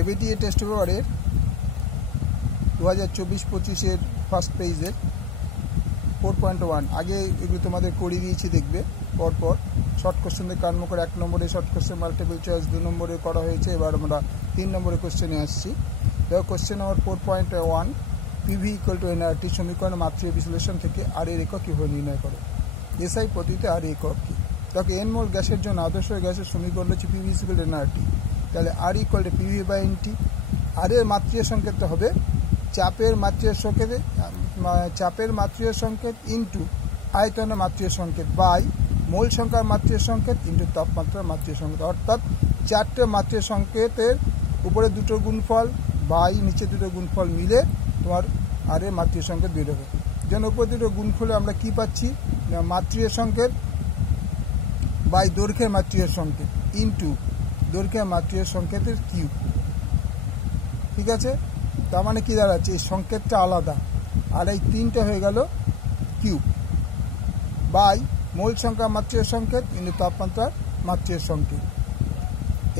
ABTA test পেপারের 2024-25 first পেজের 4.1 আগে এগুলো তোমাদের করিয়ে দিয়েছি, দেখবে পরপর। শর্ট কোশ্চেনের কার্মকর 1 নম্বরে, শর্ট কোশ্চেন মাল্টিপল চয়েস 2 নম্বরে করা হয়েছে। এবার আমরা 3 নম্বরে কোশ্চেনে আসছি। দেখো question number 4.1, PV equal to nRT সমীকরণ মাত্রিক বিশ্লেষণ থেকে আর এর একক কীভাবে নির্ণয় করো। এসআই পদ্ধতিতে আর একক কি? দেখো এন মোল গ্যাসের জন্য আদর্শ গ্যাসের সমীকরণ হচ্ছে পিভি ইকুয়াল টু এনআরটি। তাহলে আর equal to PV by N T. আর এর মাত্রিক সংকেত হবে চাপের মাত্রিক সংকেত ইন্টু আয়তনের মাত্রিক সংকেত বাই মোল সংখ্যার মাত্রিক সংকেত ইন্টু তাপমাত্রার মাত্রিক সংকেত। অর্থাৎ 4টে মাত্রিক সংকেতের উপরে 2টো গুণফল বাই নিচে 2টো গুণফল মিলে তোমার আর এর মাত্রিক সংকেত বেরোবে। যেন উপরে 2টো গুণফলে আমরা কি পাচ্ছি, মাত্রিক সংকেত বাই দৈর্ঘ্যের মাত্রিক সংকেত ইন্টু দৈর্ঘ্যের মাত্রিক সংকেতের কিউব। ঠিক আছে, তার মানে কি দাঁড়াচ্ছে, এই সংকেতটা আলাদা আর এই 3টে হয়ে গেল কিউব বাই মোল সংখ্যা মাত্রিক সংকেত ইন্টু তাপমাত্রার মাত্রিক সংকেত।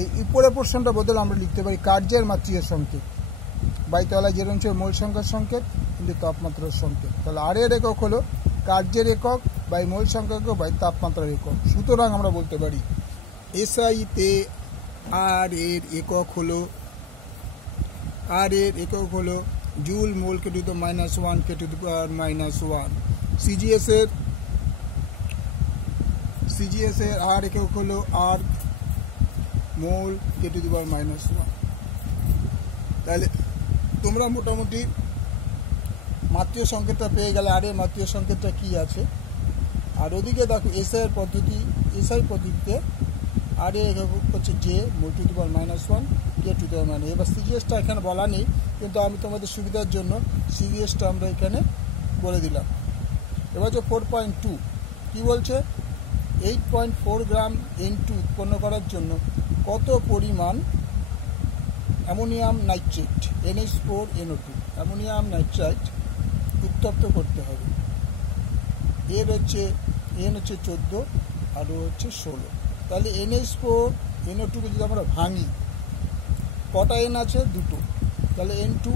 এই উপরের পোর্শনটা বদলে আমরা লিখতে পারি কার্যের মাত্রিক সংকেত বাই তলায় যে রয়েছে মোল সংখ্যার সংকেত ইন্টু তাপমাত্রার সংকেত। তাহলে আর এর একক হলো কার্যের একক বাই মোল সংখ্যা একক বাই তাপমাত্রার একক। সুতরাং আমরা বলতে পারি এসআইতে আর এর একক হলো জুল মোল কে টু দি -1 কে টু দি পাওয়ার -1। সিজিএস এর আর একক হলো আর মোল কে টু দি পাওয়ার -1। তাহলে তোমরা মোটামুটি মাত্রিক সংকেতটা পেয়ে গেলে আর এর মাত্রিক সংকেতটা কি আছে। আর ওদিকে দেখো এসআই পদ্ধতিতে আর এর একক হচ্ছে J mole to the power -1 কে টু দি পাওয়ার -। এবার সিজিএসটা এখানে বলা নেই, কিন্তু আমি তোমাদের সুবিধার জন্য সিজিএসটা আমরা এখানে বলে দিলাম। এবার হচ্ছে 4.2 কি বলছে, 8.4 গ্রাম N2 উৎপন্ন করার জন্য কত পরিমাণ ammonium nitrate NH4NO2 ammonium nitrate উত্তপ্ত করতে হবে। এন হচ্ছে 14 আর ও হচ্ছে 16। তাহলে NH4NO2কে যদি আমরা ভাঙি, কটা এন আছে, 2টো। তাহলে N2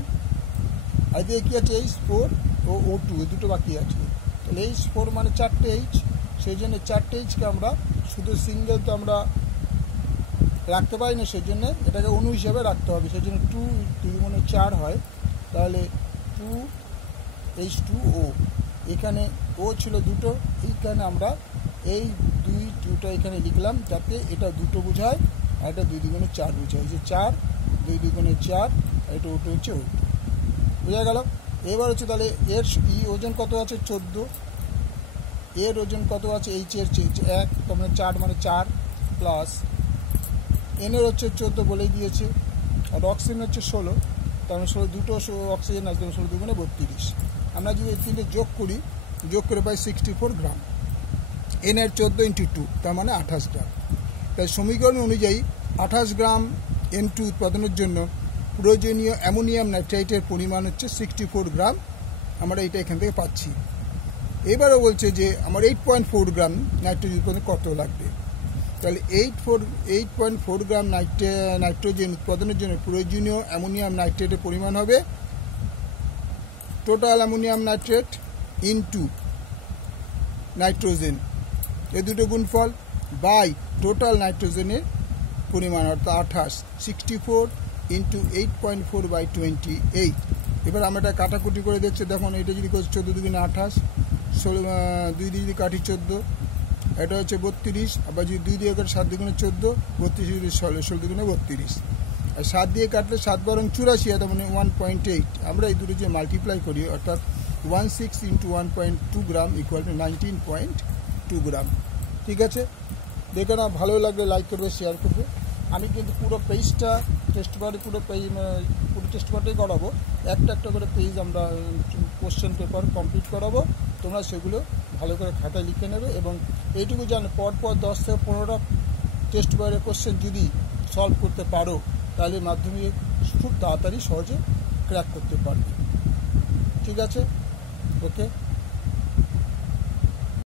আর দিয়ে কী আছে H4 ও O2, এই 2টো বাকি আছে। তাহলে H4 মানে 4টে H, সেই জন্য 4টে Hকে আমরা শুধু সিঙ্গেল তো আমরা রাখতে পারি না, সেই জন্য এটাকে অণু হিসেবে রাখতে হবে। সেই জন্য 2 × 4 হয়। তাহলে 2H2O, এখানে ও ছিল 2টো, এইখানে আমরা এই 2টা এখানে লিখলাম যাতে এটা 2টো বোঝায় আর এটা 2 × 4 বোঝায়। যে 4 2 × 4 আর এটা ওটা হচ্ছে O2, বোঝা গেল। এবার হচ্ছে তাহলে এর ওজন কত আছে, 14। এর ওজন কত আছে, H এর 1, তোমরা 4 মানে 4 প্লাস এনের হচ্ছে 14 বলেই দিয়েছে, আর অক্সিজেন হচ্ছে 16। তার মানে 16 2টো অক্সিজেন আসবে, 16 2 × 32। আমরা যদি এই 3টে যোগ করে পাই 64 গ্রাম। এনের 14 × 2 তার মানে 28 গ্রাম। তাই সমীকরণ অনুযায়ী 28 গ্রাম N2 উৎপাদনের জন্য প্রয়োজনীয় অ্যামোনিয়াম নাইট্রেটের পরিমাণ হচ্ছে 64 গ্রাম। আমরা এটা এখান থেকে পাচ্ছি। এবারও বলছে যে আমার 8.4 গ্রাম নাইট্রোজেন উৎপাদনে কত লাগবে। তাহলে 8.4 গ্রাম নাইট্রোজেন উৎপাদনের জন্য প্রয়োজনীয় অ্যামোনিয়াম নাইট্রেটের পরিমাণ হবে total ammonium nitrate into nitrogen, এই 2টো গুণফল বাই টোটাল নাইট্রোজেনের পরিমাণ অর্থাৎ 28, 64 × 8.4/28। এবার আমরা এটা কাটাকুটি করে দেখছি। দেখুন এটা যদি করছি 14 2 × 28, 16 2 দিয়ে যদি কাটি 14, এটা হচ্ছে 32। আবার যদি 2 দিয়ে কাটি 7 2 × 14, 32 যদি 16 2 × 32, আর 7 দিয়ে কাটলে 7 × 84, তার মানে 1.8। আমরা এই দুটো যে মাল্টিপ্লাই করি অর্থাৎ 16 × 1.2 গ্রাম ইকুয়াল টু 19.2 গ্রাম। ঠিক আছে, দেখে না ভালো লাগলে লাইক করবে, শেয়ার করবে। আমি কিন্তু পুরো পেজটা টেস্ট পেপারটাই করাবো, একটা করে পেজ আমরা কোশ্চেন পেপার কমপ্লিট করাবো। তোমরা সেগুলো ভালো করে খাতায় লিখে নেবে এবং এইটুকু জানো পরপর 10 থেকে 15টা টেস্ট পেপারের কোশ্চেন যদি সলভ করতে পারো তাহলে মাধ্যমিক খুব তাড়াতাড়ি সহজে ক্র্যাক করতে পারবে। ঠিক আছে, ওকে।